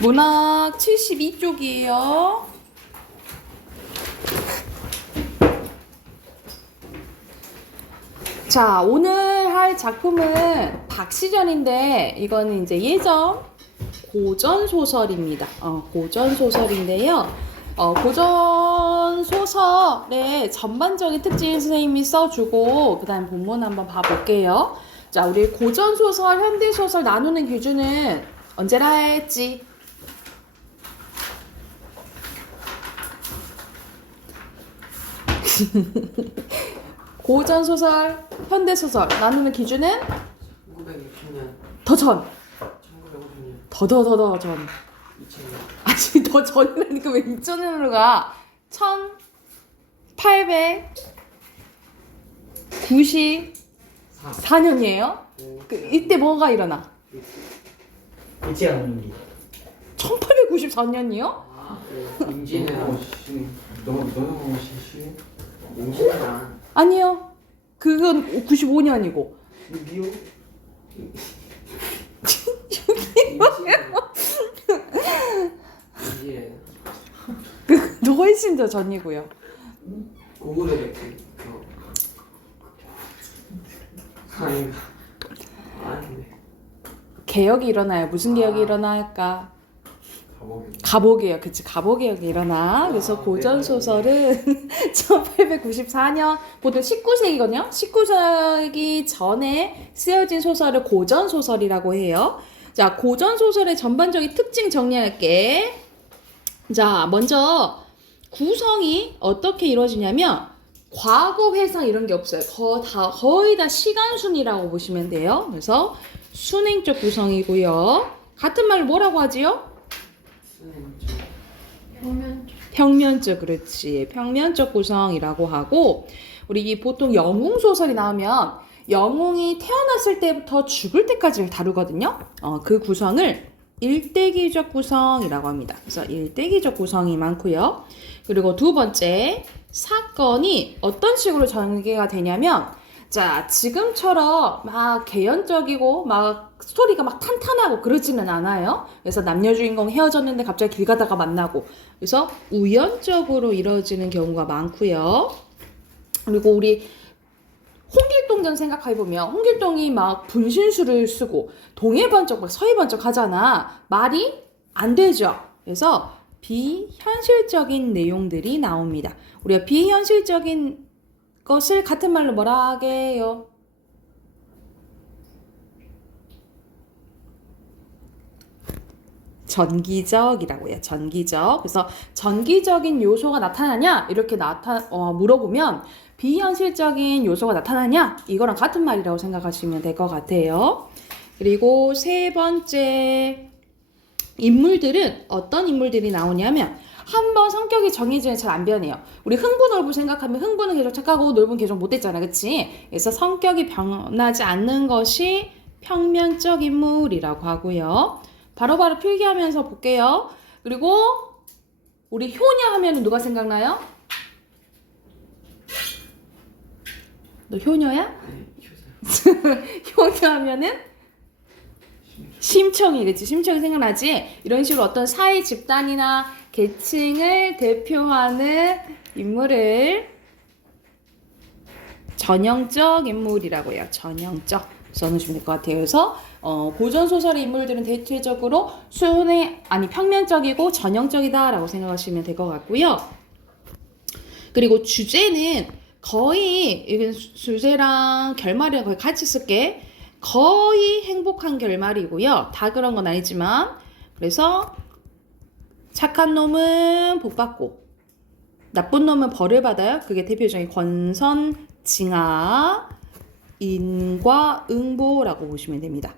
문학 72쪽이에요. 자, 오늘 할 작품은 박시전인데 이거는 이제 예전 고전 소설입니다. 고전 소설인데요. 고전 소설의 전반적인 특징 선생님이 써주고 그다음 본문 한번 봐볼게요. 자, 우리 고전 소설, 현대 소설 나누는 기준은 언제라 했지? 고전 소설, 현대 소설 나누는 기준은 1960년, 더 전, 1950년, 더 전. 2000년. 아직 더 전이라니까 왜 2000년으로 가? 1894년이에요? 이때 뭐가 일어나? 일제강점기. 1894년이요? 아, 임진왜란. 너무 시시. 임진왜란. 아니요. 그건 95년이고. 미디어. 임진왜란. 그거 훨씬 더 전이고요. 고구려의 아닌가. 아닌데. 개혁이 일어나요. 무슨 개혁이 일어날까? 갑오개혁, 그치, 갑오개혁이 일어나. 그래서 고전 소설은 1894년, 보통 19세기거든요. 19세기 전에 쓰여진 소설을 고전 소설이라고 해요. 자, 고전 소설의 전반적인 특징 정리할게. 자, 먼저 구성이 어떻게 이루어지냐면 과거 회상 이런 게 없어요. 거의 다 시간순이라고 보시면 돼요. 그래서 순행적 구성이고요. 같은 말로 뭐라고 하지요? 평면적, 그렇지. 평면적 구성이라고 하고, 우리 보통 영웅 소설이 나오면 영웅이 태어났을 때부터 죽을 때까지를 다루거든요. 그 구성을 일대기적 구성이라고 합니다. 그래서 일대기적 구성이 많고요. 그리고 두 번째, 사건이 어떤 식으로 전개가 되냐면, 자, 지금처럼 막 개연적이고 막 스토리가 막 탄탄하고 그러지는 않아요. 그래서 남녀 주인공 헤어졌는데 갑자기 길 가다가 만나고, 그래서 우연적으로 이루어지는 경우가 많고요. 그리고 우리 홍길동전 생각해보면 홍길동이 막 분신술을 쓰고 동해번쩍 막 서해번쩍 하잖아. 말이 안 되죠. 그래서 비현실적인 내용들이 나옵니다. 우리가 비현실적인 것을 같은 말로 뭐라 하게요? 전기적이라고 해요. 전기적. 그래서 전기적인 요소가 나타나냐? 이렇게 물어보면 비현실적인 요소가 나타나냐? 이거랑 같은 말이라고 생각하시면 될 것 같아요. 그리고 세 번째, 인물들은 어떤 인물들이 나오냐면 한번 성격이 정해지면 잘 안 변해요. 우리 흥부 놀부 생각하면 흥부는 계속 착하고 놀부는 계속 못됐잖아, 그치? 그래서 성격이 변하지 않는 것이 평면적 인물이라고 하고요. 바로바로 필기하면서 볼게요. 그리고 우리 효녀 하면 누가 생각나요? 너 효녀야? 효녀 하면은 심청이, 그치? 심청이 생각나지? 이런 식으로 어떤 사회 집단이나 계층을 대표하는 인물을 전형적 인물이라고 해요. 전형적. 써놓으시면 될 것 같아요. 그래서 고전 소설의 인물들은 대체적으로 평면적이고 전형적이다라고 생각하시면 될 것 같고요. 그리고 주제는 거의 이건 주제랑 결말이랑 거의 같이 쓸게. 거의 행복한 결말이고요. 다 그런 건 아니지만, 그래서 착한 놈은 복 받고 나쁜 놈은 벌을 받아요. 그게 대표적인 권선징악, 인과응보라고 보시면 됩니다.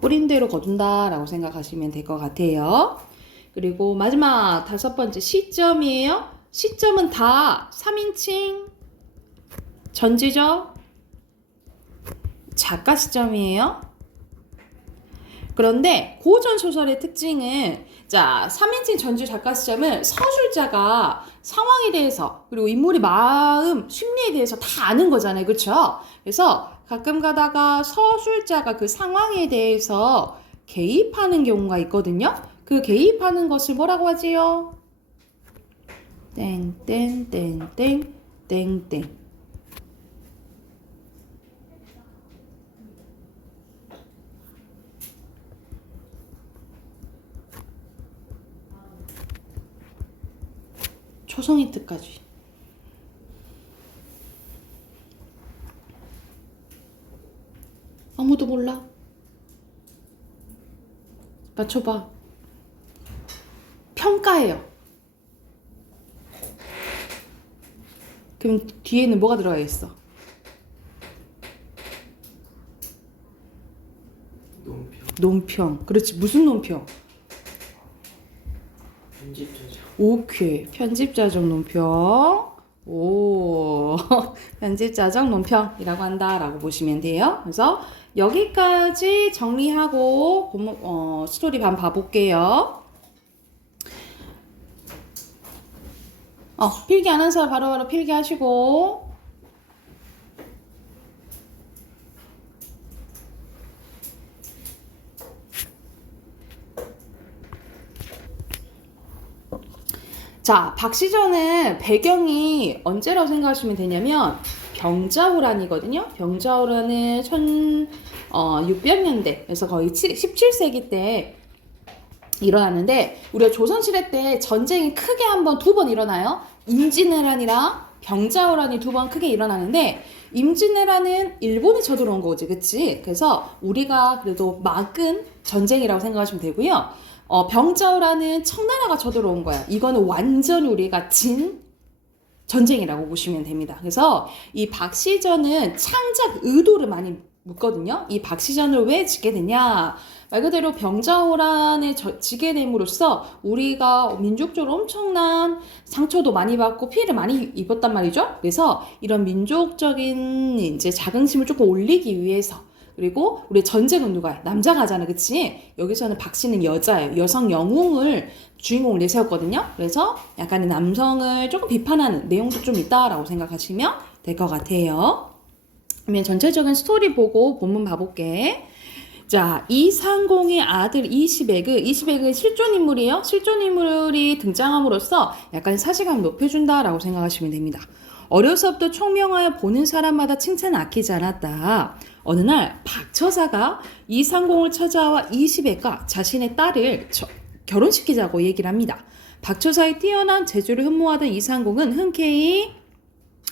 뿌린 대로 거둔다라고 생각하시면 될 것 같아요. 그리고 마지막 다섯 번째, 시점이에요. 시점은 다 3인칭 전지적 작가 시점이에요. 그런데 고전 소설의 특징은, 자, 3인칭 전주 작가 시점은 서술자가 상황에 대해서 그리고 인물의 마음, 심리에 대해서 다 아는 거잖아요. 그렇죠? 그래서 가끔 가다가 서술자가 그 상황에 대해서 개입하는 경우가 있거든요. 그 개입하는 것을 뭐라고 하지요? 땡땡땡땡 땡땡. 초성 힌트까지. 아무도 몰라? 맞춰봐. 평가예요. 그럼 뒤에는 뭐가 들어가 있어? 논평. 논평. 그렇지. 무슨 논평? 편집자죠. 오케이. 편집자적 논평. 오. 편집자적 논평이라고 한다라고 보시면 돼요. 그래서 여기까지 정리하고 스토리 반 봐볼게요. 필기 안 한 사람 바로바로 필기하시고. 자, 박시전은 배경이 언제라고 생각하시면 되냐면 병자호란이거든요. 병자호란은 1600년대, 그래서 거의 17세기 때 일어났는데, 우리가 조선시대 때 전쟁이 크게 두 번 일어나요. 임진왜란이랑 병자호란이 두 번 크게 일어나는데, 임진왜란은 일본이 쳐들어온 거지, 그치? 그래서 우리가 그래도 막은 전쟁이라고 생각하시면 되고요. 병자호란은 청나라가 쳐들어온 거야. 이거는 완전히 우리가 진 전쟁이라고 보시면 됩니다. 그래서 이 박시전은 창작 의도를 많이 묻거든요. 이 박시전을 왜 짓게 되냐? 말 그대로 병자호란에 지게 됨으로써 우리가 민족적으로 엄청난 상처도 많이 받고 피해를 많이 입었단 말이죠. 그래서 이런 민족적인 이제 자긍심을 조금 올리기 위해서, 그리고 우리 전쟁은 누가? 남자가 하잖아, 그치? 여기서는 박씨는 여자예요. 여성 영웅을 주인공을 내세웠거든요. 그래서 약간의 남성을 조금 비판하는 내용도 좀 있다라고 생각하시면 될 것 같아요. 그러면 전체적인 스토리 보고 본문 봐볼게. 자, 이상공의 아들 이시백은 실존 인물이에요. 실존 인물이 등장함으로써 약간 사실감을 높여준다라고 생각하시면 됩니다. 어려서부터 총명하여 보는 사람마다 칭찬을 아끼지 않았다. 어느 날 박처사가 이상공을 찾아와 이시백과 자신의 딸을 결혼시키자고 얘기를 합니다. 박처사의 뛰어난 재주를 흠모하던 이상공은 흔쾌히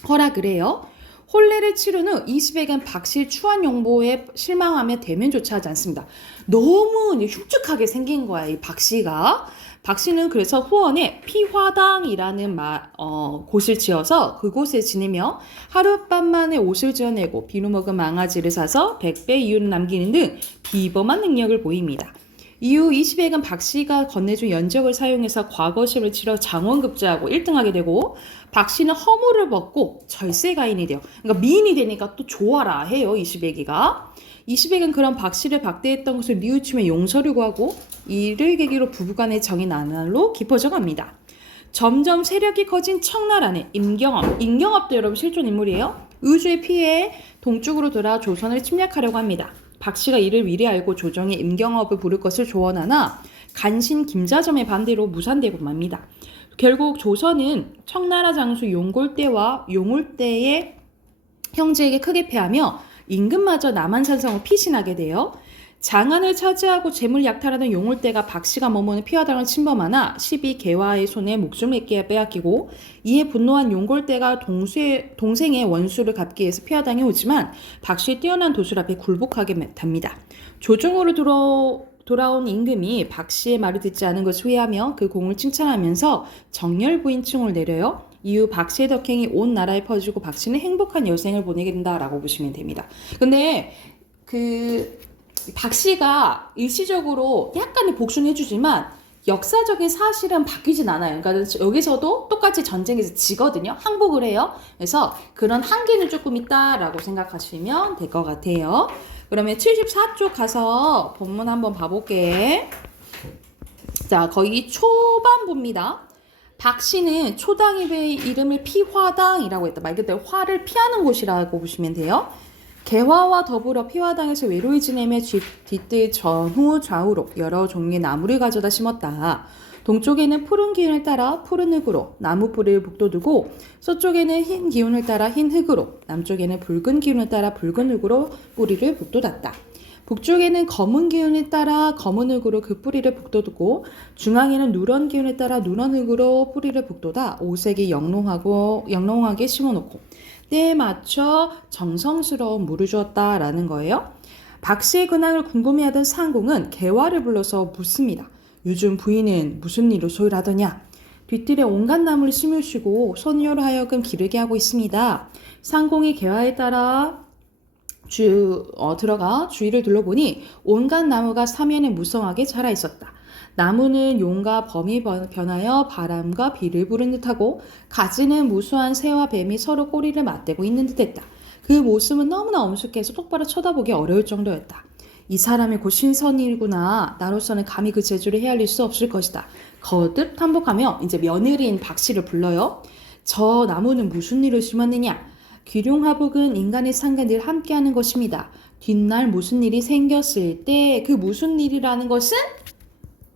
허락을 해요. 혼례를 치른 후 이시백은 박씨의 추한 용보에 실망하며 대면조차 하지 않습니다. 너무 흉측하게 생긴 거야, 이 박씨가. 박씨는 그래서 후원에 피화당이라는 곳을 지어서 그곳에 지내며 하룻밤만에 옷을 지어내고 비누먹은 망아지를 사서 100배 이윤을 남기는 등 비범한 능력을 보입니다. 이후 이시백은 박씨가 건네준 연적을 사용해서 과거시를 치러 장원급제하고 1등하게 되고, 박씨는 허물을 벗고 절세가인이 돼요. 그러니까 미인이 되니까 또 좋아라 해요, 이시백이가. 이시백은 그런 박씨를 박대했던 것을 뉘우치며 용서를 구하고, 이를 계기로 부부간의 정이 나날로 깊어져 갑니다. 점점 세력이 커진 청나라는 임경업도 여러분 실존 인물이에요. 의주에 피해 동쪽으로 돌아 조선을 침략하려고 합니다. 박씨가 이를 미리 알고 조정에 임경업을 부를 것을 조언하나 간신 김자점의 반대로 무산되고 맙니다. 결국 조선은 청나라 장수 용골대와 용울대의 형제에게 크게 패하며 임금마저 남한산성을 피신하게 돼요. 장안을 차지하고 재물 약탈하던 용울대가 박씨가 머무는 피화당을 침범하나 시비 개화의 손에 목숨을 빼앗기고, 이에 분노한 용골대가 동생의 원수를 갚기 위해서 피화당에 오지만 박씨의 뛰어난 도술 앞에 굴복하게 답니다. 조정으로 돌아온 임금이 박씨의 말을 듣지 않은 것을 후회하며 그 공을 칭찬하면서 정열부인칭을 내려요. 이후 박씨의 덕행이 온 나라에 퍼지고 박씨는 행복한 여생을 보내게 된다라고 보시면 됩니다. 근데 박씨가 일시적으로 약간의 복수는 해주지만 역사적인 사실은 바뀌진 않아요. 그러니까 여기서도 똑같이 전쟁에서 지거든요. 항복을 해요. 그래서 그런 한계는 조금 있다라고 생각하시면 될 것 같아요. 그러면 74쪽 가서 본문 한번 봐볼게. 자, 거의 초반부입니다. 박씨는 초당의 이름을 피화당이라고 했다. 말 그대로 화를 피하는 곳이라고 보시면 돼요. 개화와 더불어 피화당에서 외로이 지내며 뒤뜰 전후 좌우로 여러 종류의 나무를 가져다 심었다. 동쪽에는 푸른 기운을 따라 푸른 흙으로 나무 뿌리를 북돋우고 서쪽에는 흰 기운을 따라 흰 흙으로 남쪽에는 붉은 기운을 따라 붉은 흙으로 뿌리를 북돋았다. 북쪽에는 검은 기운을 따라 검은 흙으로 그 뿌리를 북돋우고 중앙에는 누런 기운을 따라 누런 흙으로 뿌리를 북돋아 오색이 영롱하게 심어놓고 때에 맞춰 정성스러운 물을 주었다라는 거예요. 박 씨의 근황을 궁금해하던 상공은 개화를 불러서 묻습니다. 요즘 부인은 무슨 일로 소일하더냐? 뒤뜰에 온갖 나무를 심으시고 소녀로 하여금 기르게 하고 있습니다. 상공이 개화에 따라 들어가 주위를 둘러보니 온갖 나무가 사면에 무성하게 자라 있었다. 나무는 용과 범이 변하여 바람과 비를 부른 듯하고 가지는 무수한 새와 뱀이 서로 꼬리를 맞대고 있는 듯했다. 그 모습은 너무나 엄숙해서 똑바로 쳐다보기 어려울 정도였다. 이 사람이 곧 신선이구나. 나로서는 감히 그 재주를 헤아릴 수 없을 것이다. 거듭 반복하며 이제 며느리인 박 씨를 불러요. 저 나무는 무슨 일을 심었느냐? 귀룡화복은 인간의 삶과 늘 함께하는 것입니다. 뒷날 무슨 일이 생겼을 때 그 무슨 일이라는 것은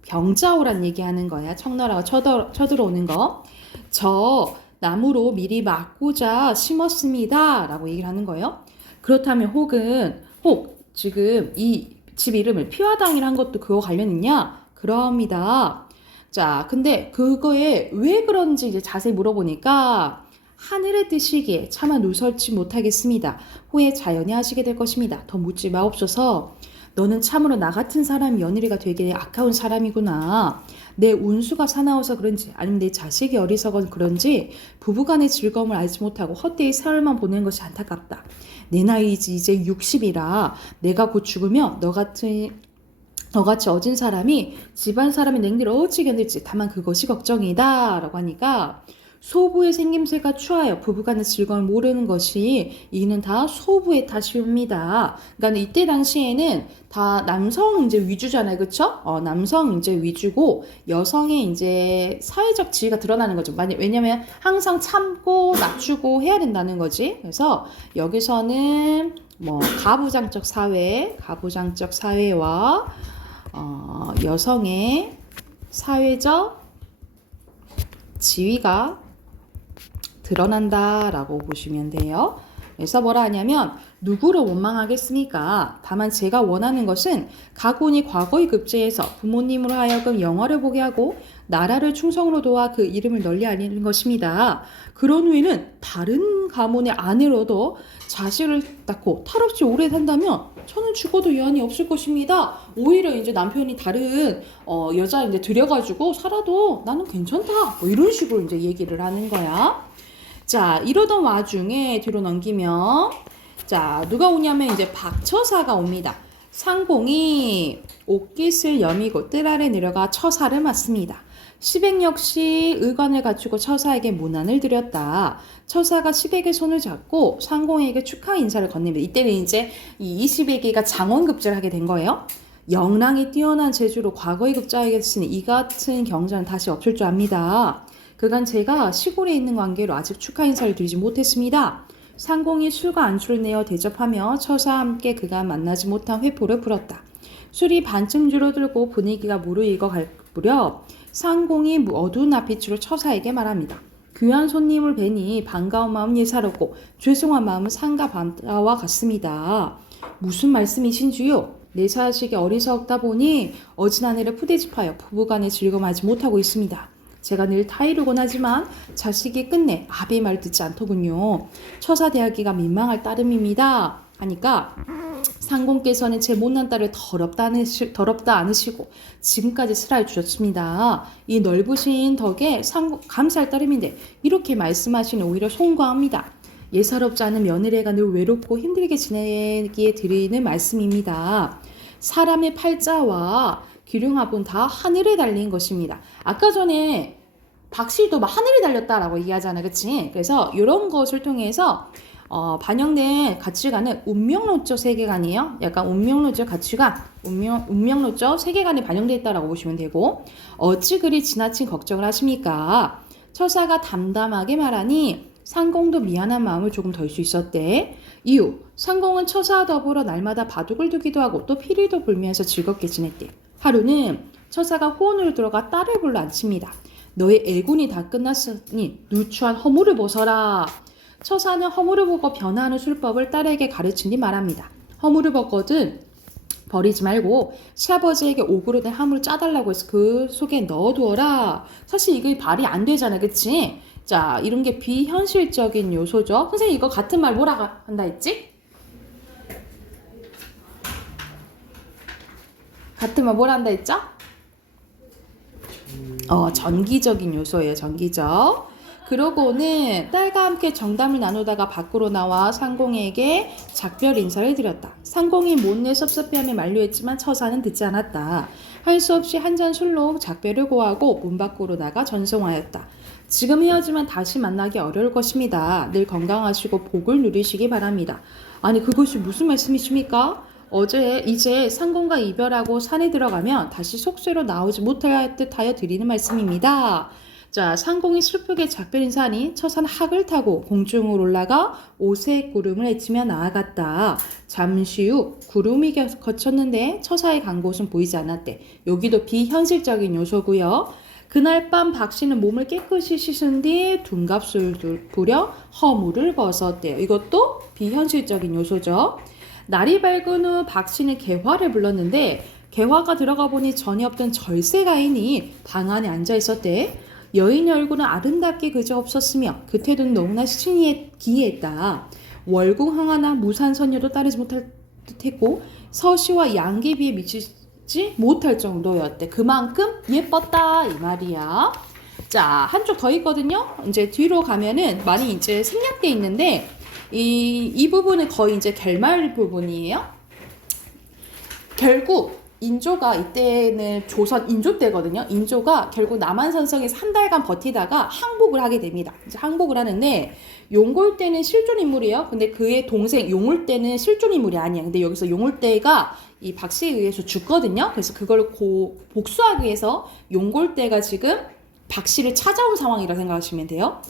병자호란 얘기하는 거야. 청나라가 쳐들어오는 거. 저 나무로 미리 막고자 심었습니다. 라고 얘기를 하는 거예요. 그렇다면 혹 지금 이 집 이름을 피화당이란 것도 그거 관련 있냐? 그럽니다. 자, 근데 그거에 왜 그런지 이제 자세히 물어보니까 하늘의 뜻이기에 차마 누설치 못하겠습니다. 후에 자연히 하시게 될 것입니다. 더 묻지 마옵소서. 너는 참으로 나 같은 사람 며느리가 되게 아까운 사람이구나. 내 운수가 사나워서 그런지 아니면 내 자식이 어리석어서 그런지 부부간의 즐거움을 알지 못하고 헛되이 세월만 보낸 것이 안타깝다. 내 나이 이제 60이라 내가 곧 죽으면 너같이 어진 사람이 집안 사람의 냉기를 어찌 견딜지 다만 그것이 걱정이다 라고 하니까 소부의 생김새가 추하여 부부간의 즐거움을 모르는 것이 이는 다 소부의 탓이옵니다. 그러니까 이때 당시에는 다 남성 이제 위주잖아요, 그렇죠? 남성 이제 위주고 여성의 이제 사회적 지위가 드러나는 거죠. 왜냐면 항상 참고 낮추고 해야 된다는 거지. 그래서 여기서는 뭐 가부장적 사회와 여성의 사회적 지위가 드러난다라고 보시면 돼요. 그래서 뭐라 하냐면 누구를 원망하겠습니까? 다만 제가 원하는 것은 가군이 과거의 급제에서 부모님으로 하여금 영화를 보게 하고 나라를 충성으로 도와 그 이름을 널리 알리는 것입니다. 그런 후에는 다른 가문의 아내로도 자식을 낳고 탈없이 오래 산다면 저는 죽어도 여한이 없을 것입니다. 오히려 이제 남편이 다른 여자 이제 들여가지고 살아도 나는 괜찮다. 뭐 이런 식으로 이제 얘기를 하는 거야. 자, 이러던 와중에 뒤로 넘기면 자, 누가 오냐면 이제 박처사가 옵니다. 상공이 옷깃을 여미고 뜰 아래 내려가 처사를 맞습니다. 시백 역시 의관을 갖추고 처사에게 문안을 드렸다. 처사가 시백의 손을 잡고 상공에게 축하 인사를 건넵니다. 이때는 이제 이 시백이가 장원급제를 하게 된 거예요. 영랑이 뛰어난 재주로 과거의 급제하겠으니 이 같은 경자는 다시 없을 줄 압니다. 그간 제가 시골에 있는 관계로 아직 축하 인사를 드리지 못했습니다. 상공이 술과 안주를 내어 대접하며 처사와 함께 그간 만나지 못한 회포를 풀었다. 술이 반쯤 줄어들고 분위기가 무르익어 갈 무렵 상공이 어두운 낯빛으로 처사에게 말합니다. 귀한 손님을 뵈니 반가운 마음 예사롭고 죄송한 마음은 상가 바다와 같습니다. 무슨 말씀이신지요? 내 자식이 어리석다 보니 어진 아내를 푸대접하여 부부간에 즐거움하지 못하고 있습니다. 제가 늘 타이르곤 하지만 자식이 끝내 아비의 말을 듣지 않더군요. 처사 대하기가 민망할 따름입니다. 하니까 상공께서는 제 못난 딸을 더럽다 않으시고 지금까지 슬하여 주셨습니다. 이 넓으신 덕에 감사할 따름인데 이렇게 말씀하시는 오히려 송구합니다. 예사롭지 않은 며느리가 늘 외롭고 힘들게 지내기에 드리는 말씀입니다. 사람의 팔자와 기륭합은 다 하늘에 달린 것입니다. 아까 전에 박씨도 막 하늘에 달렸다라고 얘기하잖아요. 그치? 그래서 이런 것을 통해서 반영된 가치관은 운명론적 세계관이에요. 약간 운명론적 가치관, 운명론적 세계관이 반영되어 있다라고 보시면 되고 어찌 그리 지나친 걱정을 하십니까? 처사가 담담하게 말하니 상공도 미안한 마음을 조금 덜 수 있었대. 이유, 상공은 처사와 더불어 날마다 바둑을 두기도 하고 또 피리도 불면서 즐겁게 지냈대. 하루는 처사가 호원으로 들어가 딸을 불러 앉힙니다. 너의 애군이 다 끝났으니 누추한 허물을 벗어라. 처사는 허물을 보고 변화하는 술법을 딸에게 가르친 뒤 말합니다. 허물을 벗거든 버리지 말고 시아버지에게 옥으로 된 함을 짜달라고 해서 그 속에 넣어두어라. 사실 이게 발이 안 되잖아, 그치? 자, 이런 게 비현실적인 요소죠. 선생님 이거 같은 말 뭐라 한다 했지? 같은 말 뭐라 한다 했죠? 전기적인 요소예요. 전기적. 그러고는 딸과 함께 정담을 나누다가 밖으로 나와 상공에게 작별 인사를 드렸다. 상공이 못내 섭섭해하며 만류했지만 처사는 듣지 않았다. 할 수 없이 한 잔 술로 작별을 고하고 문 밖으로 나가 전송하였다. 지금 헤어지면 다시 만나기 어려울 것입니다. 늘 건강하시고 복을 누리시기 바랍니다. 아니 그것이 무슨 말씀이십니까? 이제 상공과 이별하고 산에 들어가면 다시 속세로 나오지 못할 듯하여 드리는 말씀입니다. 자, 상공이 슬프게 작별 인사하니 처사는 학을 타고 공중으로 올라가 오색 구름을 헤치며 나아갔다. 잠시 후 구름이 거쳤는데 처사의 간 곳은 보이지 않았대. 여기도 비현실적인 요소고요. 그날 밤 박씨는 몸을 깨끗이 씻은 뒤 둔갑술을 부려 허물을 벗었대요. 이것도 비현실적인 요소죠. 날이 밝은 후 박씨는 개화를 불렀는데 개화가 들어가 보니 전에 없던 절세가인이 방 안에 앉아 있었대. 여인의 얼굴은 아름답게 그저 없었으며 그 태도는 너무나 신이 기이했다. 월궁항하나 무산선녀도 따르지 못할 듯했고 서시와 양귀비에 미치지 못할 정도였대. 그만큼 예뻤다 이 말이야. 자, 한쪽 더 있거든요. 이제 뒤로 가면은 많이 이제 생략돼 있는데 이 부분은 거의 이제 결말 부분이에요. 결국 인조가 이때는 조선 인조 때거든요. 인조가 결국 남한산성에서 한 달간 버티다가 항복을 하게 됩니다. 이제 항복을 하는데 용골대는 실존 인물이에요. 근데 그의 동생 용울대는 실존 인물이 아니야. 근데 여기서 용울대가 이 박씨에 의해서 죽거든요. 그래서 그걸 복수하기 위해서 용골대가 지금 박씨를 찾아온 상황이라고 생각하시면 돼요.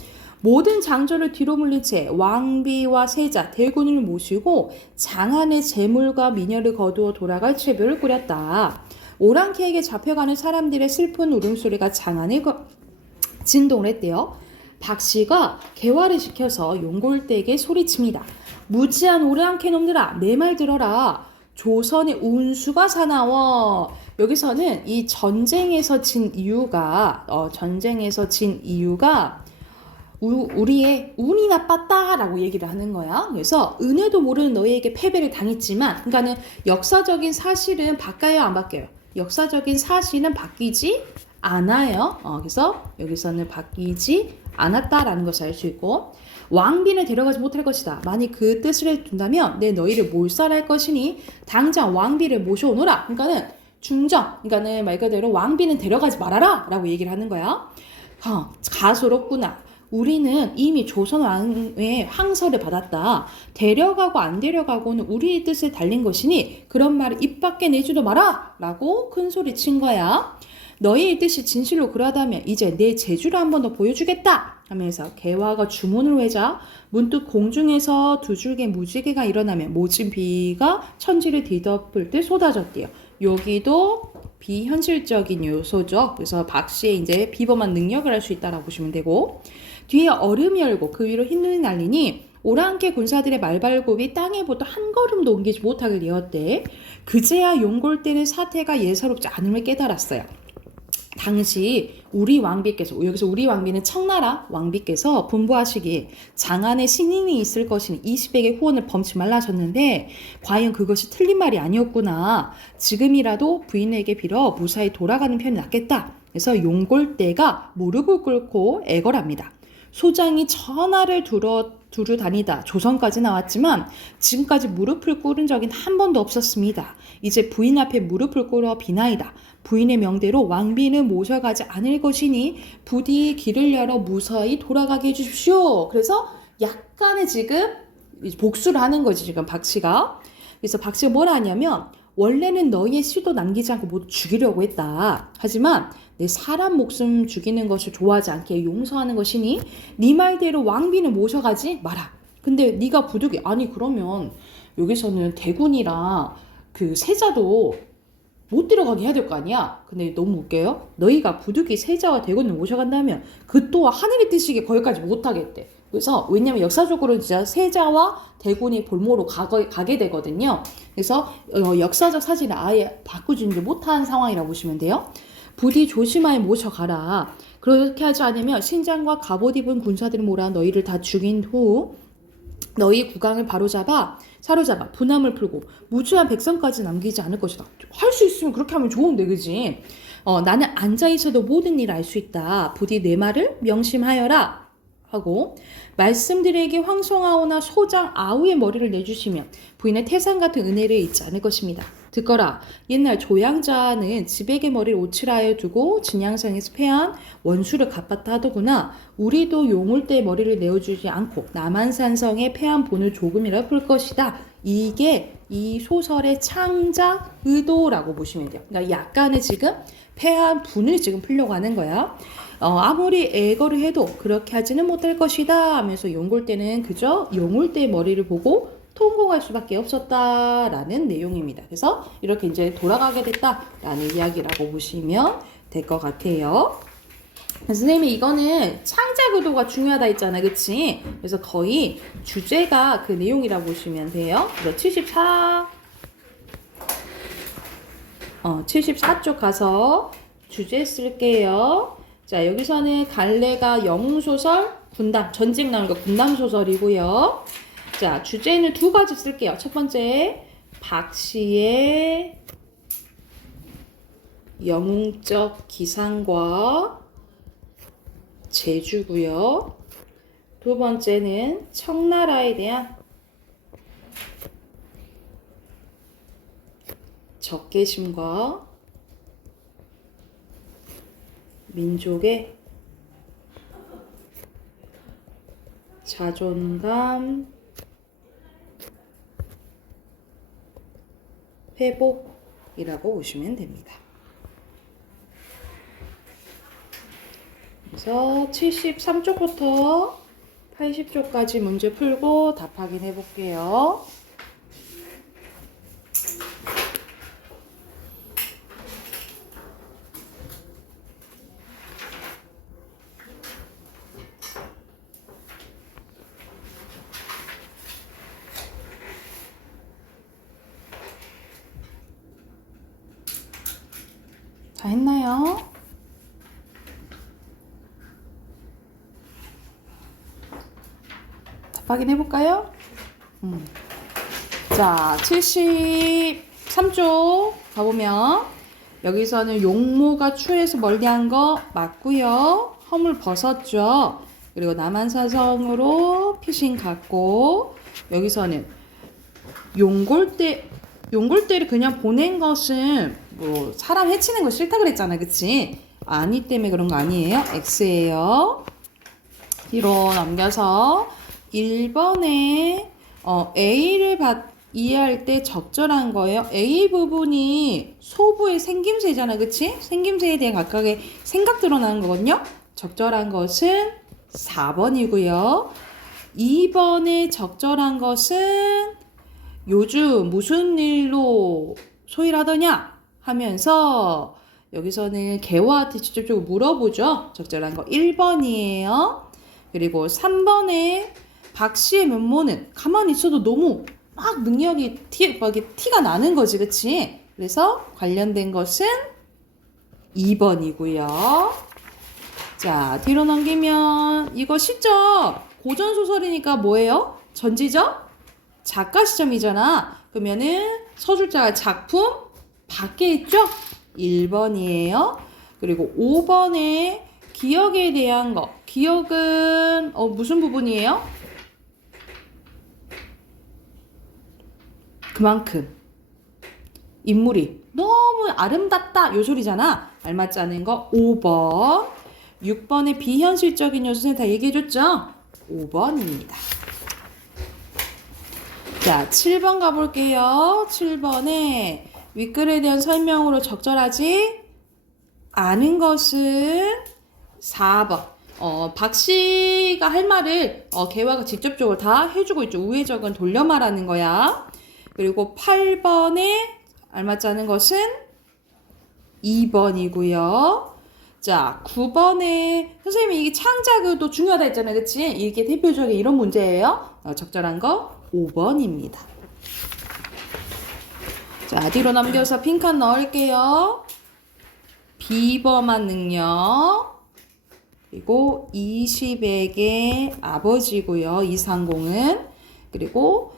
모든 장조를 뒤로 물린 채 왕비와 세자, 대군을 모시고 장안의 재물과 미녀를 거두어 돌아갈 채비를 꾸렸다. 오랑캐에게 잡혀가는 사람들의 슬픈 울음소리가 장안을 진동을 했대요. 박씨가 개화를 시켜서 용골대에게 소리칩니다. 무지한 오랑캐 놈들아, 내 말 들어라. 조선의 운수가 사나워. 여기서는 이 전쟁에서 진 이유가 우리의 운이 나빴다라고 얘기를 하는 거야. 그래서 은혜도 모르는 너희에게 패배를 당했지만, 그러니까는 역사적인 사실은 바뀌어요, 안 바뀌어요? 역사적인 사실은 바뀌지 않아요. 그래서 여기서는 바뀌지 않았다라는 것을 알 수 있고, 왕비는 데려가지 못할 것이다. 만약 그 뜻을 둔다면 내 너희를 몰살할 것이니 당장 왕비를 모셔오너라. 그러니까는 그러니까는 말 그대로 왕비는 데려가지 말아라 라고 얘기를 하는 거야. 가소롭구나. 우리는 이미 조선 왕의 항서를 받았다. 데려가고 안 데려가고는 우리의 뜻에 달린 것이니 그런 말을 입 밖에 내지도 마라 라고 큰 소리 친 거야. 너희의 뜻이 진실로 그러하다면 이제 내 재주를 한 번 더 보여주겠다 하면서 개화가 주문을 외자 문득 공중에서 두 줄기의 무지개가 일어나며 모진 비가 천지를 뒤덮을 때 쏟아졌대요. 여기도 비현실적인 요소죠. 그래서 박씨의 이제 비범한 능력을 할 수 있다라고 보시면 되고, 뒤에 얼음이 열고 그 위로 흰 눈이 날리니 오랑캐 군사들의 말발굽이 땅에 보다 한 걸음도 옮기지 못하길 이었대. 그제야 용골대는 사태가 예사롭지 않음을 깨달았어요. 당시 우리 왕비께서, 여기서 우리 왕비는 청나라 왕비께서 분부하시기에 장안에 신인이 있을 것이니 20백의 후원을 범치 말라 하셨는데 과연 그것이 틀린 말이 아니었구나. 지금이라도 부인에게 빌어 무사히 돌아가는 편이 낫겠다. 그래서 용골대가 무릎을 꿇고 애걸합니다. 소장이 천하를 두루 다니다 조선까지 나왔지만 지금까지 무릎을 꿇은 적은 한 번도 없었습니다. 이제 부인 앞에 무릎을 꿇어 비나이다. 부인의 명대로 왕비는 모셔가지 않을 것이니 부디 길을 열어 무사히 돌아가게 해주십시오. 그래서 약간의 지금 복수를 하는 거지 지금 박씨가. 그래서 박씨가 뭐라 하냐면 원래는 너희의 씨도 남기지 않고 모두 죽이려고 했다. 하지만 내 사람 목숨 죽이는 것을 좋아하지 않게 용서하는 것이니 네 말대로 왕비는 모셔가지 마라. 근데 네가 부득이 아니 그러면 여기서는 대군이랑 그 세자도 못 들어가게 해야 될 거 아니야? 근데 너무 웃겨요. 너희가 부득이 세자와 대군을 모셔간다면 그 또한 하늘의 뜻이게 거기까지 못 하겠대. 그래서 왜냐면 역사적으로 진짜 세자와 대군이 볼모로 가게 되거든요. 그래서 역사적 사진을 아예 바꾸지는 못한 상황이라고 보시면 돼요. 부디 조심하여 모셔가라. 그렇게 하지 않으면 신장과 갑옷 입은 군사들을 몰아 너희를 다 죽인 후 너희 국왕을 사로잡아 분함을 풀고 무주한 백성까지 남기지 않을 것이다. 할 수 있으면 그렇게 하면 좋은데 그지? 나는 앉아있어도 모든 일을 알 수 있다. 부디 내 말을 명심하여라. 하고 말씀들에게 황송하오나 소장 아우의 머리를 내주시면 부인의 태산 같은 은혜를 잊지 않을 것입니다. 듣거라. 옛날 조양자는 지백의 머리를 오칠하여 두고 진양성에서 패한 원수를 갚았다 하더구나. 우리도 용을 때 머리를 내어주지 않고 남한산성의 패한 본을 조금이라도 풀 것이다. 이게 이 소설의 창작 의도라고 보시면 돼요. 그러니까 약간의 지금 패한 분을 지금 풀려고 하는 거야. 아무리 애거를 해도 그렇게 하지는 못할 것이다 하면서 용골대는 그저 용골대의 머리를 보고 통곡할 수밖에 없었다라는 내용입니다. 그래서 이렇게 이제 돌아가게 됐다라는 이야기라고 보시면 될 것 같아요. 선생님이 이거는 창작 의도가 중요하다 했잖아요. 그치? 그래서 거의 주제가 그 내용이라고 보시면 돼요. 74쪽 가서 주제 쓸게요. 자, 여기서는 갈래가 영웅소설, 군담, 전직 나온 거 군담소설이고요. 자, 주제는 두 가지 쓸게요. 첫 번째, 박씨의 영웅적 기상과 제주고요. 두 번째는 청나라에 대한 적개심과 민족의 자존감 회복이라고 보시면 됩니다. 그래서 73쪽부터 80쪽까지 문제 풀고 답 확인해 볼게요. 다 했나요? 답 확인해 볼까요? 자, 73쪽 가보면 여기서는 용모가 추에서 멀리한 거 맞고요. 허물 벗었죠. 그리고 남한사성으로 피신 갔고 여기서는 용골대를 그냥 보낸 것은 뭐 사람 해치는 거 싫다 그랬잖아. 그치? 아니 때문에 그런 거 아니에요. X예요. 뒤로 넘겨서 1번에 A를 이해할 때 적절한 거예요. A 부분이 소부의 생김새잖아. 그치? 생김새에 대한 각각의 생각 드러나는 거거든요. 적절한 것은 4번이고요. 2번에 적절한 것은 요즘 무슨 일로 소일하더냐 하면서 여기서는 개화한테 직접적으로 물어보죠. 적절한 거 1번이에요. 그리고 3번에 박씨의 면모는 가만히 있어도 너무 막 능력이 티가 나는 거지. 그치? 그래서 관련된 것은 2번이고요. 자, 뒤로 넘기면 이거 시점 고전소설이니까 뭐예요? 전지적? 작가 시점이잖아. 그러면은 서술자가 작품 밖에 있죠? 1번이에요. 그리고 5번에 기억에 대한 거. 기억은 무슨 부분이에요? 그만큼 인물이 너무 아름답다 요 소리잖아. 알맞지 않은 거 5번. 6번의 비현실적인 요소는 다 얘기해줬죠? 5번입니다. 자, 7번 가볼게요. 7번에 윗글에 대한 설명으로 적절하지? 아는 것은 4번. 박 씨가 할 말을 개화가 직접적으로 다 해주고 있죠. 우회적은 돌려 말하는 거야. 그리고 8번에 알맞지 않은 것은 2번이고요. 자, 9번에 선생님이 이게 창작도 중요하다 했잖아요. 그치? 이게 대표적인 이런 문제예요. 적절한 거 5번입니다. 자, 뒤로 넘겨서 빈칸 넣을게요. 비범한 능력. 그리고 20에게 아버지고요. 이상공은. 그리고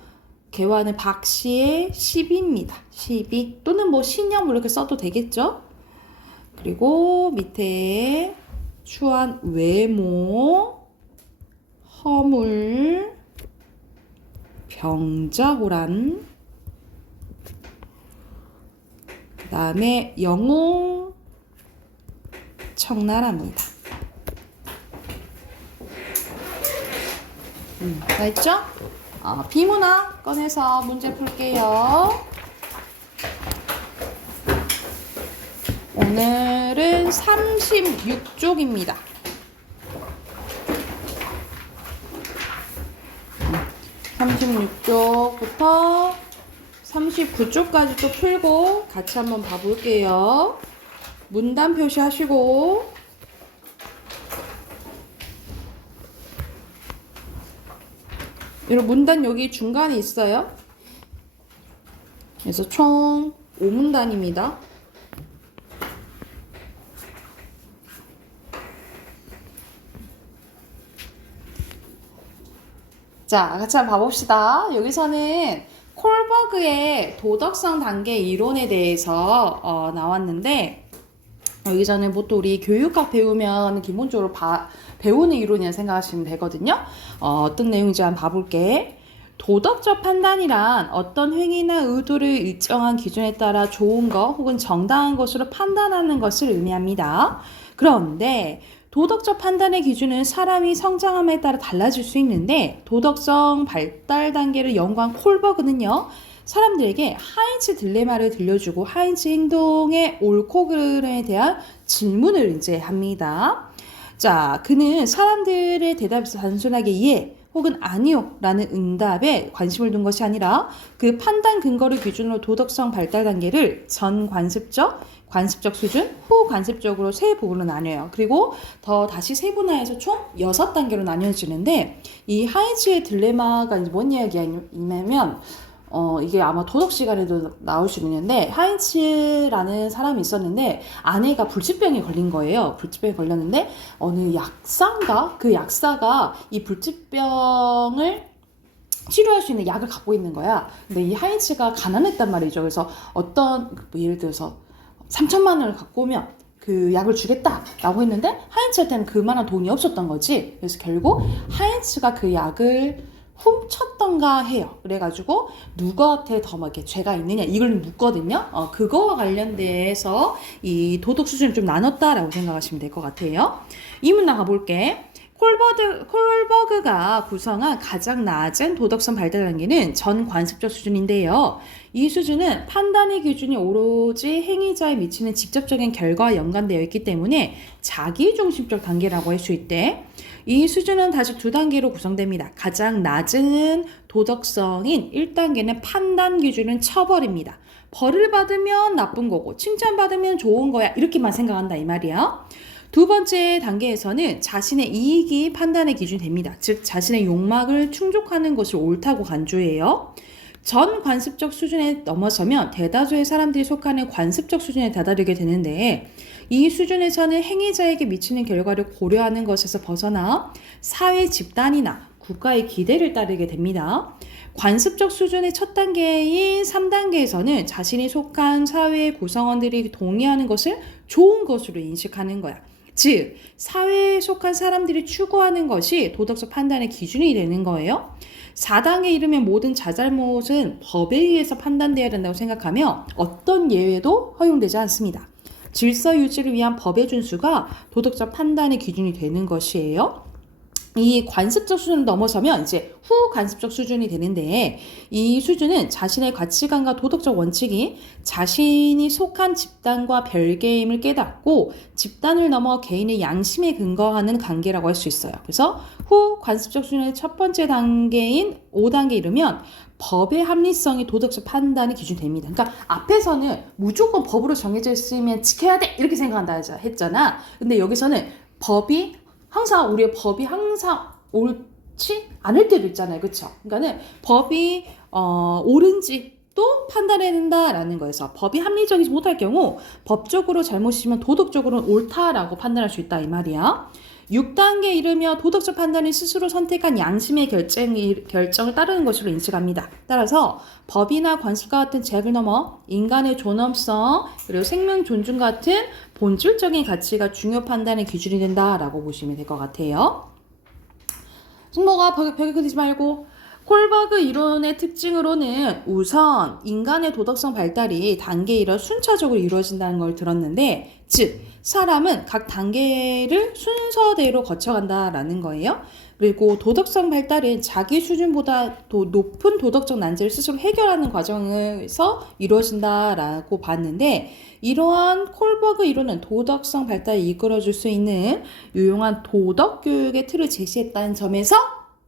개화는 박씨의 10입니다. 12 또는 뭐 신념 이렇게 써도 되겠죠. 그리고 밑에 추한 외모, 허물, 병자호란, 그 다음에 영웅, 청나라입니다. 다 했죠? 비문화 꺼내서 문제 풀게요. 오늘은 36쪽입니다. 36쪽부터 39쪽까지 또 풀고 같이 한번 봐볼게요. 문단 표시하시고 이런 문단 여기 중간에 있어요. 그래서 총 5문단입니다. 자, 같이 한번 봐봅시다. 여기서는 콜버그의 도덕성 단계 이론에 대해서 나왔는데 여기서는 보통 우리 교육학 배우면 기본적으로 배우는 이론이라 생각하시면 되거든요. 어떤 내용인지 한번 봐볼게. 도덕적 판단이란 어떤 행위나 의도를 일정한 기준에 따라 좋은 것 혹은 정당한 것으로 판단하는 것을 의미합니다. 그런데 도덕적 판단의 기준은 사람이 성장함에 따라 달라질 수 있는데 도덕성 발달 단계를 연구한 콜버그는요. 사람들에게 하인츠 딜레마를 들려주고 하인츠 행동의 옳고 그름에 대한 질문을 이제 합니다. 자, 그는 사람들의 대답에서 단순하게 예 혹은 아니요 라는 응답에 관심을 둔 것이 아니라 그 판단 근거를 기준으로 도덕성 발달 단계를 전관습적, 관습적 수준, 후관습적으로 세 부분으로 나뉘어요. 그리고 더 다시 세분화해서 총 6단계로 나뉘어지는데 이 하인츠의 딜레마가 이제 뭔 이야기냐면 이게 아마 도덕 시간에도 나올 수 있는데 하인츠라는 사람이 있었는데 아내가 불치병에 걸린 거예요. 불치병에 걸렸는데 어느 약사인가? 그 약사가 이 불치병을 치료할 수 있는 약을 갖고 있는 거야. 근데 이 하인츠가 가난했단 말이죠. 그래서 어떤 예를 들어서 3천만 원을 갖고 오면 그 약을 주겠다라고 했는데 하인츠한테는 그만한 돈이 없었던 거지. 그래서 결국 하인츠가 그 약을 훔쳤던가 해요. 그래가지고 누구한테 더 막 이렇게 죄가 있느냐 이걸 묻거든요. 그거와 관련돼서 이 도덕 수준을 좀 나눴다라고 생각하시면 될 것 같아요. 이 문단 가볼게. 콜버그가 구성한 가장 낮은 도덕성 발달 단계는 전관습적 수준인데요. 이 수준은 판단의 기준이 오로지 행위자에 미치는 직접적인 결과와 연관되어 있기 때문에 자기중심적 단계라고 할 수 있대. 이 수준은 다시 2단계로 구성됩니다. 가장 낮은 도덕성인 1단계는 판단 기준은 처벌입니다. 벌을 받으면 나쁜 거고 칭찬받으면 좋은 거야 이렇게만 생각한다 이 말이야. 2번째 단계에서는 자신의 이익이 판단의 기준이 됩니다. 즉 자신의 욕망을 충족하는 것을 옳다고 간주해요. 전 관습적 수준에 넘어서면 대다수의 사람들이 속하는 관습적 수준에 다다르게 되는데 이 수준에서는 행위자에게 미치는 결과를 고려하는 것에서 벗어나 사회 집단이나 국가의 기대를 따르게 됩니다. 관습적 수준의 첫 단계인 3단계에서는 자신이 속한 사회의 구성원들이 동의하는 것을 좋은 것으로 인식하는 거야. 즉, 사회에 속한 사람들이 추구하는 것이 도덕적 판단의 기준이 되는 거예요. 4단계에 이르면 모든 자잘못은 법에 의해서 판단되어야 된다고 생각하며 어떤 예외도 허용되지 않습니다. 질서 유지를 위한 법의 준수가 도덕적 판단의 기준이 되는 것이에요. 이 관습적 수준을 넘어서면 이제 후관습적 수준이 되는데 이 수준은 자신의 가치관과 도덕적 원칙이 자신이 속한 집단과 별개임을 깨닫고 집단을 넘어 개인의 양심에 근거하는 관계라고 할 수 있어요. 그래서 후관습적 수준의 첫 번째 단계인 5단계에 이르면 법의 합리성이 도덕적 판단의 기준이 됩니다. 그러니까 앞에서는 무조건 법으로 정해져 있으면 지켜야 돼 이렇게 생각한다 했잖아. 근데 여기서는 우리의 법이 항상 옳지 않을 때도 있잖아요. 그쵸? 그러니까는 법이 옳은지 또 판단해야 된다라는 거에서 법이 합리적이지 못할 경우 법적으로 잘못이면 도덕적으로는 옳다라고 판단할 수 있다 이 말이야. 6단계에 이르며 도덕적 판단이 스스로 선택한 양심의 결정을 따르는 것으로 인식합니다. 따라서 법이나 관습과 같은 제약을 넘어 인간의 존엄성 그리고 생명 존중 같은 본질적인 가치가 중요 판단의 기준이 된다라고 보시면 될 것 같아요. 승모가 벽에 그리지 말고 콜버그 이론의 특징으로는 우선 인간의 도덕성 발달이 단계이러 순차적으로 이루어진다는 걸 들었는데 즉 사람은 각 단계를 순서대로 거쳐간다라는 거예요. 그리고 도덕성 발달은 자기 수준보다 더 높은 도덕적 난제를 스스로 해결하는 과정에서 이루어진다라고 봤는데 이러한 콜버그 이론은 도덕성 발달을 이끌어줄 수 있는 유용한 도덕 교육의 틀을 제시했다는 점에서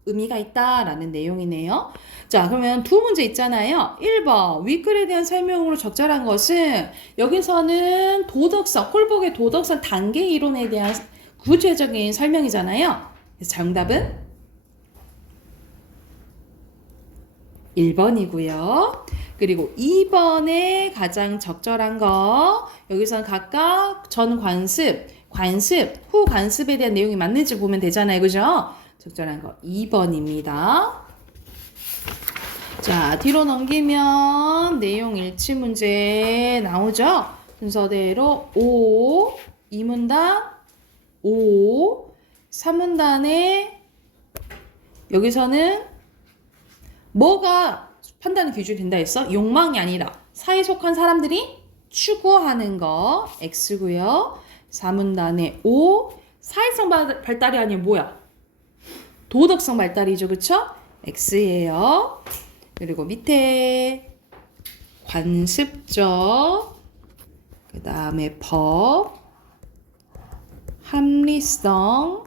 의미가 있다라는 내용이네요. 자, 그러면 두 문제 있잖아요. 1번 위클에 대한 설명으로 적절한 것은 여기서는 도덕성, 콜버그의 도덕성 단계 이론에 대한 구체적인 설명이잖아요. 그래서 정답은 1번이고요. 그리고 2번에 가장 적절한 거 여기서는 각각 전 관습, 후 관습에 대한 내용이 맞는지 보면 되잖아요. 그죠? 적절한 거 2번입니다. 자, 뒤로 넘기면 내용 일치 문제 나오죠? 순서대로 5, 2문단 5, 3문단에 여기서는 뭐가 판단의 기준이 된다 했어? 욕망이 아니라 사회에 속한 사람들이 추구하는 거 X고요. 4문단에 5, 사회성 발달이 아니면 뭐야? 도덕성 발달이죠. 그쵸? X예요. 그리고 밑에 관습적, 그 다음에 법, 합리성,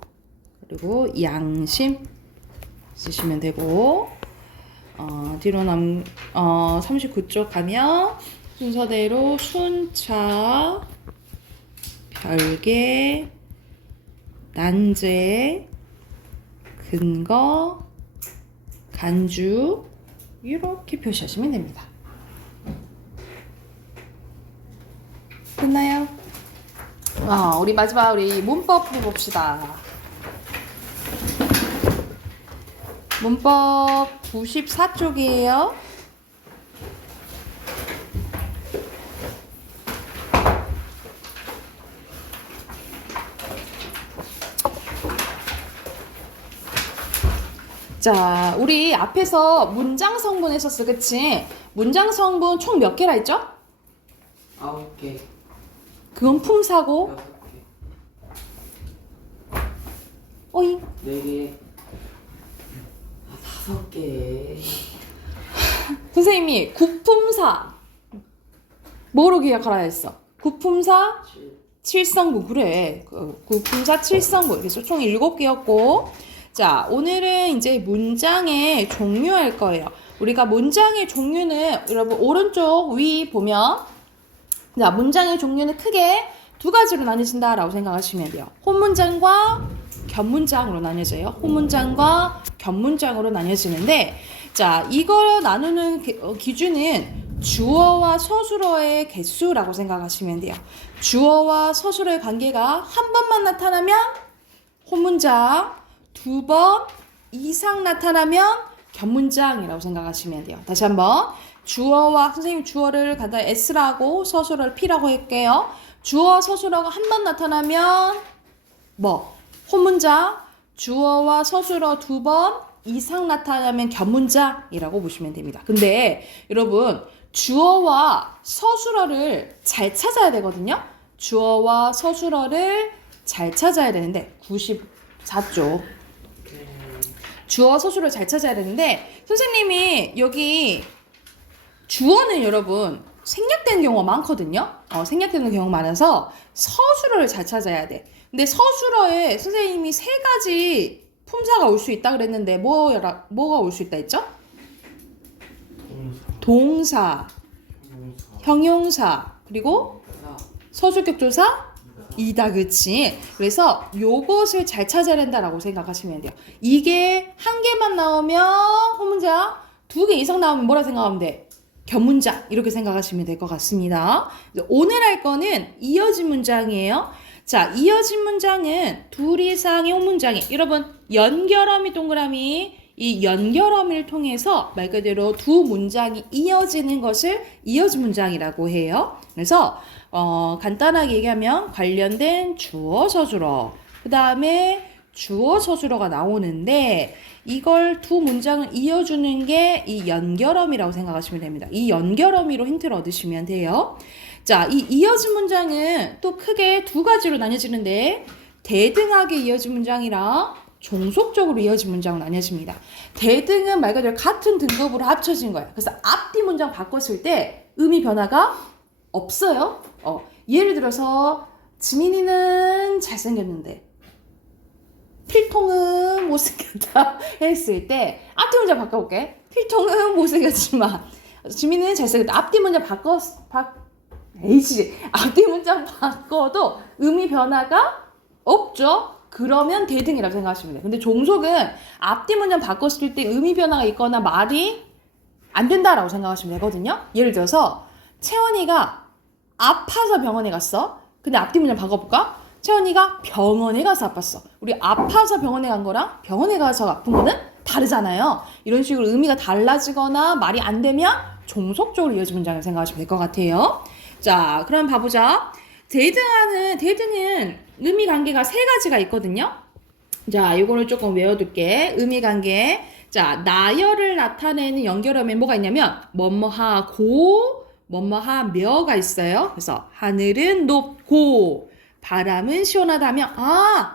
그리고 양심 쓰시면 되고 뒤로 39쪽 가면 순서대로 순차, 별개, 난제, 근거, 간주 이렇게 표시하시면 됩니다. 됐나요? 우리 마지막 우리 문법 해봅시다. 문법 94쪽이에요. 자, 우리 앞에서 문장 성분 했었어, 그치? 문장 성분 총 몇 개라 했죠? 9개. 그건 품사고. 6개. 어잉? 4개. 5개. 선생님이 구품사 뭐로 기억하라 했어? 구품사 7성분 그래. 구품사 7성분 그래서 총 7개였고 자 오늘은 이제 문장의 종류 할 거예요. 우리가 문장의 종류는 여러분 오른쪽 위 보면 자 문장의 종류는 크게 두 가지로 나뉘어진다라고 생각하시면 돼요. 혼문장과 견문장으로 나뉘어져요. 혼문장과 견문장으로 나뉘어지는데 자 이걸 나누는 기준은 주어와 서술어의 개수라고 생각하시면 돼요. 주어와 서술어의 관계가 한 번만 나타나면 혼문장, 두 번 이상 나타나면 견문장이라고 생각하시면 돼요. 다시 한번 주어와 선생님 주어를 간단히 S라고 서술어를 P라고 할게요. 주어와 서술어가 한 번 나타나면 뭐? 혼문장, 주어와 서술어 두 번 이상 나타나면 견문장이라고 보시면 됩니다. 근데 여러분 주어와 서술어를 잘 찾아야 되거든요. 주어와 서술어를 잘 찾아야 되는데 94쪽 주어 서술을 잘 찾아야 되는데 선생님이 여기 주어는 여러분 생략되는 경우가 많거든요. 생략되는 경우가 많아서 서술어를 잘 찾아야 돼. 근데 서술어에 선생님이 세 가지 품사가 올 수 있다 그랬는데 뭐가 올 수 있다 했죠? 동사, 형용사, 그리고 서술격 조사, 이다, 그치? 그래서 요것을 잘 찾아야 된다라고 생각하시면 돼요. 이게 한 개만 나오면 호문장, 두 개 이상 나오면 뭐라 생각하면 돼? 견문장, 이렇게 생각하시면 될 것 같습니다. 오늘 할 거는 이어진 문장이에요. 자, 이어진 문장은 둘 이상의 호문장이, 여러분 연결어미 동그라미, 이 연결어미를 통해서 말 그대로 두 문장이 이어지는 것을 이어진 문장이라고 해요. 그래서 간단하게 얘기하면 관련된 주어 서술어, 그 다음에 주어 서술어가 나오는데 이걸 두 문장을 이어주는 게 이 연결어미라고 생각하시면 됩니다. 이 연결어미로 힌트를 얻으시면 돼요. 자, 이 이어진 문장은 또 크게 두 가지로 나뉘어지는데 대등하게 이어진 문장이랑 종속적으로 이어진 문장으로 나뉘어집니다. 대등은 말 그대로 같은 등급으로 합쳐진 거예요. 그래서 앞뒤 문장 바꿨을 때 의미 변화가 없어요. 예를 들어서 지민이는 잘생겼는데 필통은 못생겼다 했을 때 앞뒤 문장 바꿔볼게. 필통은 못생겼지만 지민이는 잘생겼다. 앞뒤 문장 앞뒤 문장 바꿔도 의미 변화가 없죠. 그러면 대등이라고 생각하시면 돼요. 근데 종속은 앞뒤 문장 바꿨을 때 의미 변화가 있거나 말이 안 된다라고 생각하시면 되거든요. 예를 들어서 채원이가 아파서 병원에 갔어. 근데 앞뒤 문장 바꿔볼까? 채원이가 병원에 가서 아팠어. 우리 아파서 병원에 간 거랑 병원에 가서 아픈 거는 다르잖아요. 이런 식으로 의미가 달라지거나 말이 안 되면 종속적으로 이어진 문장을 생각하시면 될 것 같아요. 자, 그럼 봐보자. 대등은 의미 관계가 세 가지가 있거든요. 자, 이거를 조금 외워둘게. 의미 관계. 자, 나열을 나타내는 연결어에 뭐가 있냐면 뭐뭐하고 뭐뭐하며가 있어요. 그래서 하늘은 높고 바람은 시원하다면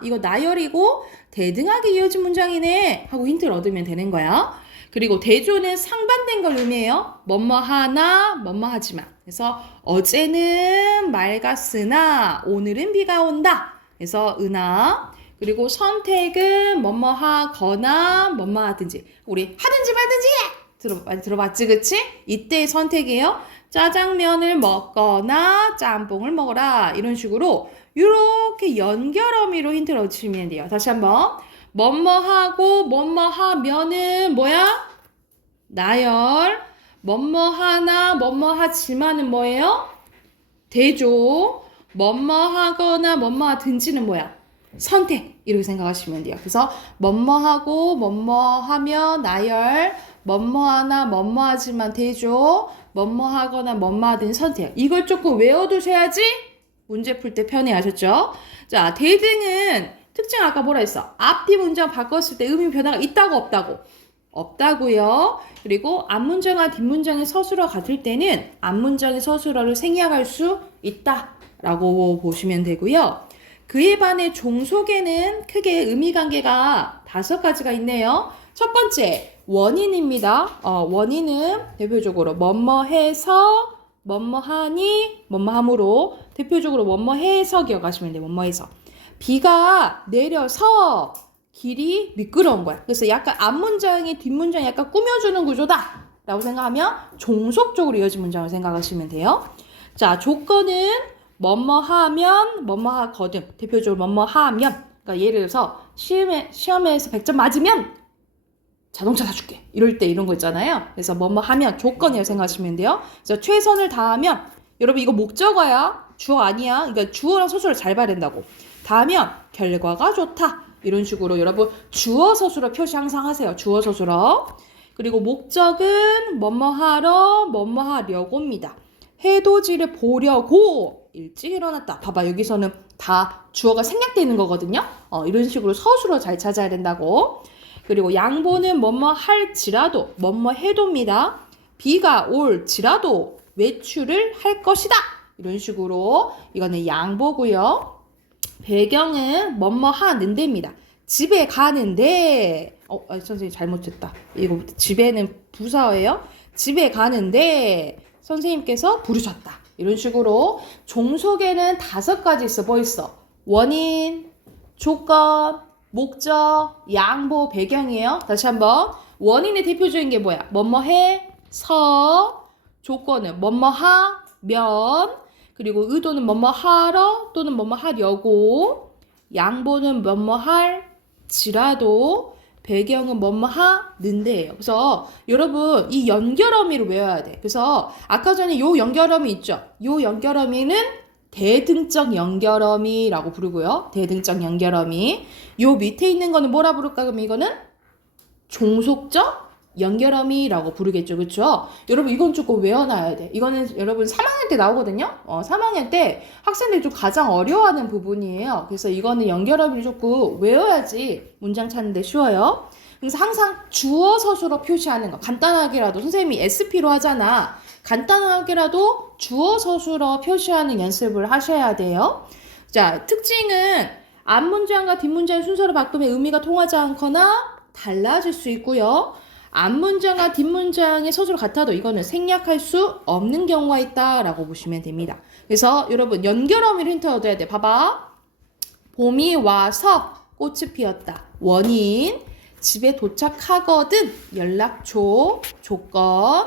이거 나열이고 대등하게 이어진 문장이네 하고 힌트를 얻으면 되는 거야. 그리고 대조는 상반된 걸 의미해요. 뭐뭐하나 뭐뭐하지만. 그래서 어제는 맑았으나 오늘은 비가 온다. 그래서 은하. 그리고 선택은 뭐뭐하거나 뭐뭐하든지. 우리 하든지 말든지 많이 들어봤지, 그치? 이때의 선택이에요. 짜장면을 먹거나 짬뽕을 먹어라. 이런 식으로 이렇게 연결어미로 힌트를 얻으시면 돼요. 다시 한번. 뭐뭐하고 뭐뭐하면은 뭐야? 나열. 뭐뭐하나 뭐뭐하지만은 뭐예요? 대조. 뭐뭐하거나 뭐뭐하든지는 뭐야? 선택. 이렇게 생각하시면 돼요. 그래서 뭐뭐하고 뭐뭐하며 나열. 뭐뭐하나 뭐뭐하지만 대조. 뭐뭐하거나 뭐뭐하든 선택. 이걸 조금 외워두셔야지 문제 풀 때 편해하셨죠? 자, 대등은 특징 아까 뭐라 했어? 앞뒤 문장 바꿨을 때 의미 변화가 있다고 없다고? 없다고요. 그리고 앞문장과 뒷문장의 서술어 같을 때는 앞문장의 서술어를 생략할 수 있다라고 보시면 되고요. 그에 반해 종속에는 크게 의미 관계가 5가지가 있네요. 첫 번째, 원인입니다. 원인은 대표적으로 뭐뭐해서 뭐뭐하니 뭐뭐함으로 대표적으로 뭐뭐해서 기억하시면 돼요. 뭐뭐해서. 비가 내려서 길이 미끄러운 거야. 그래서 약간 앞문장이 뒷문장이 약간 꾸며주는 구조다 라고 생각하면 종속적으로 이어진 문장을 생각하시면 돼요. 자, 조건은 뭐뭐하면 뭐뭐하거든. 대표적으로 뭐뭐하면. 그러니까 예를 들어서 시험에서 100점 맞으면 자동차 사줄게. 이럴 때 이런 거 있잖아요. 그래서 뭐뭐하면 조건이라고 생각하시면 돼요. 그래서 최선을 다하면 여러분 이거 목적어야. 주어 아니야. 그러니까 주어랑 서술을 잘 봐야 된다고. 다하면 결과가 좋다. 이런 식으로 여러분 주어 서술어 표시 항상 하세요. 주어 서술어. 그리고 목적은 뭐뭐하러 뭐뭐하려고입니다. 해돋이를 보려고 일찍 일어났다. 봐봐, 여기서는 다 주어가 생략되어 있는 거거든요. 이런 식으로 서술어 잘 찾아야 된다고. 그리고 양보는 뭐뭐 할지라도 뭐뭐 해도입니다. 비가 올지라도 외출을 할 것이다. 이런 식으로 이거는 양보고요. 배경은 뭐뭐 하는데입니다. 집에 가는데 아니, 선생님 잘못했다. 이거 집에는 부사예요. 집에 가는데 선생님께서 부르셨다. 이런 식으로 종속에는 5가지 있어. 뭐 있어? 원인, 조건, 목적, 양보, 배경이에요. 다시 한번. 원인의 대표적인 게 뭐야? 뭐뭐해, 서. 조건은 뭐뭐하면. 그리고 의도는 뭐뭐하러 또는 뭐뭐하려고. 양보는 뭐뭐할지라도. 배경은 뭐뭐하는데예요. 그래서 여러분 이 연결어미를 외워야 돼. 그래서 아까 전에 요 연결어미 있죠? 요 연결어미는 대등적 연결어미라고 부르고요. 대등적 연결어미. 요 밑에 있는 거는 뭐라 부를까? 그럼 이거는 종속적 연결어미라고 부르겠죠. 그렇죠? 여러분 이건 조금 외워놔야 돼. 이거는 여러분 3학년 때 나오거든요. 3학년 때 학생들이 좀 가장 어려워하는 부분이에요. 그래서 이거는 연결어미를 조금 외워야지 문장 찾는데 쉬워요. 그래서 항상 주어 서술어 표시하는 거. 간단하게라도 선생님이 SP로 하잖아. 간단하게라도 주어 서술어 표시하는 연습을 하셔야 돼요. 자, 특징은 앞문장과 뒷문장의 순서를 바꾸면 의미가 통하지 않거나 달라질 수 있고요. 앞문장과 뒷문장의 서술이 같아도 이거는 생략할 수 없는 경우가 있다라고 보시면 됩니다. 그래서 여러분 연결어미를 힌트 얻어야 돼. 봐봐. 봄이 와서 꽃이 피었다. 원인. 집에 도착하거든. 연락처. 조건.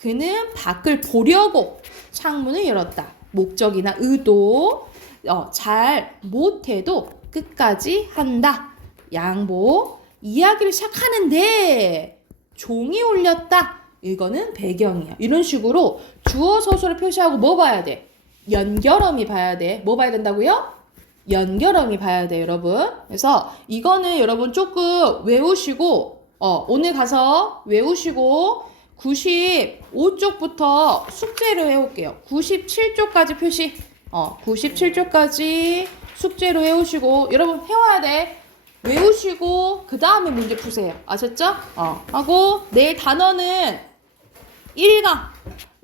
그는 밖을 보려고 창문을 열었다. 목적이나 의도. 잘 못해도 끝까지 한다. 양보. 이야기를 시작하는데 종이 울렸다. 이거는 배경이야. 이런 식으로 주어 서술을 표시하고 뭐 봐야 돼? 연결어미 봐야 돼. 뭐 봐야 된다고요? 연결어미 봐야 돼, 여러분. 그래서 이거는 여러분 조금 외우시고 오늘 가서 외우시고 95쪽부터 숙제로 해올게요. 97쪽까지 표시. 97쪽까지 숙제로 해오시고 여러분 해와야 돼. 외우시고 그 다음에 문제 푸세요. 아셨죠? 하고 내일 단어는 1강.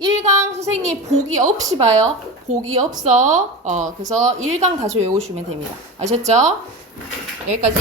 1강 선생님 보기 없이 봐요. 보기 없어. 그래서 1강 다시 외우시면 됩니다. 아셨죠? 여기까지.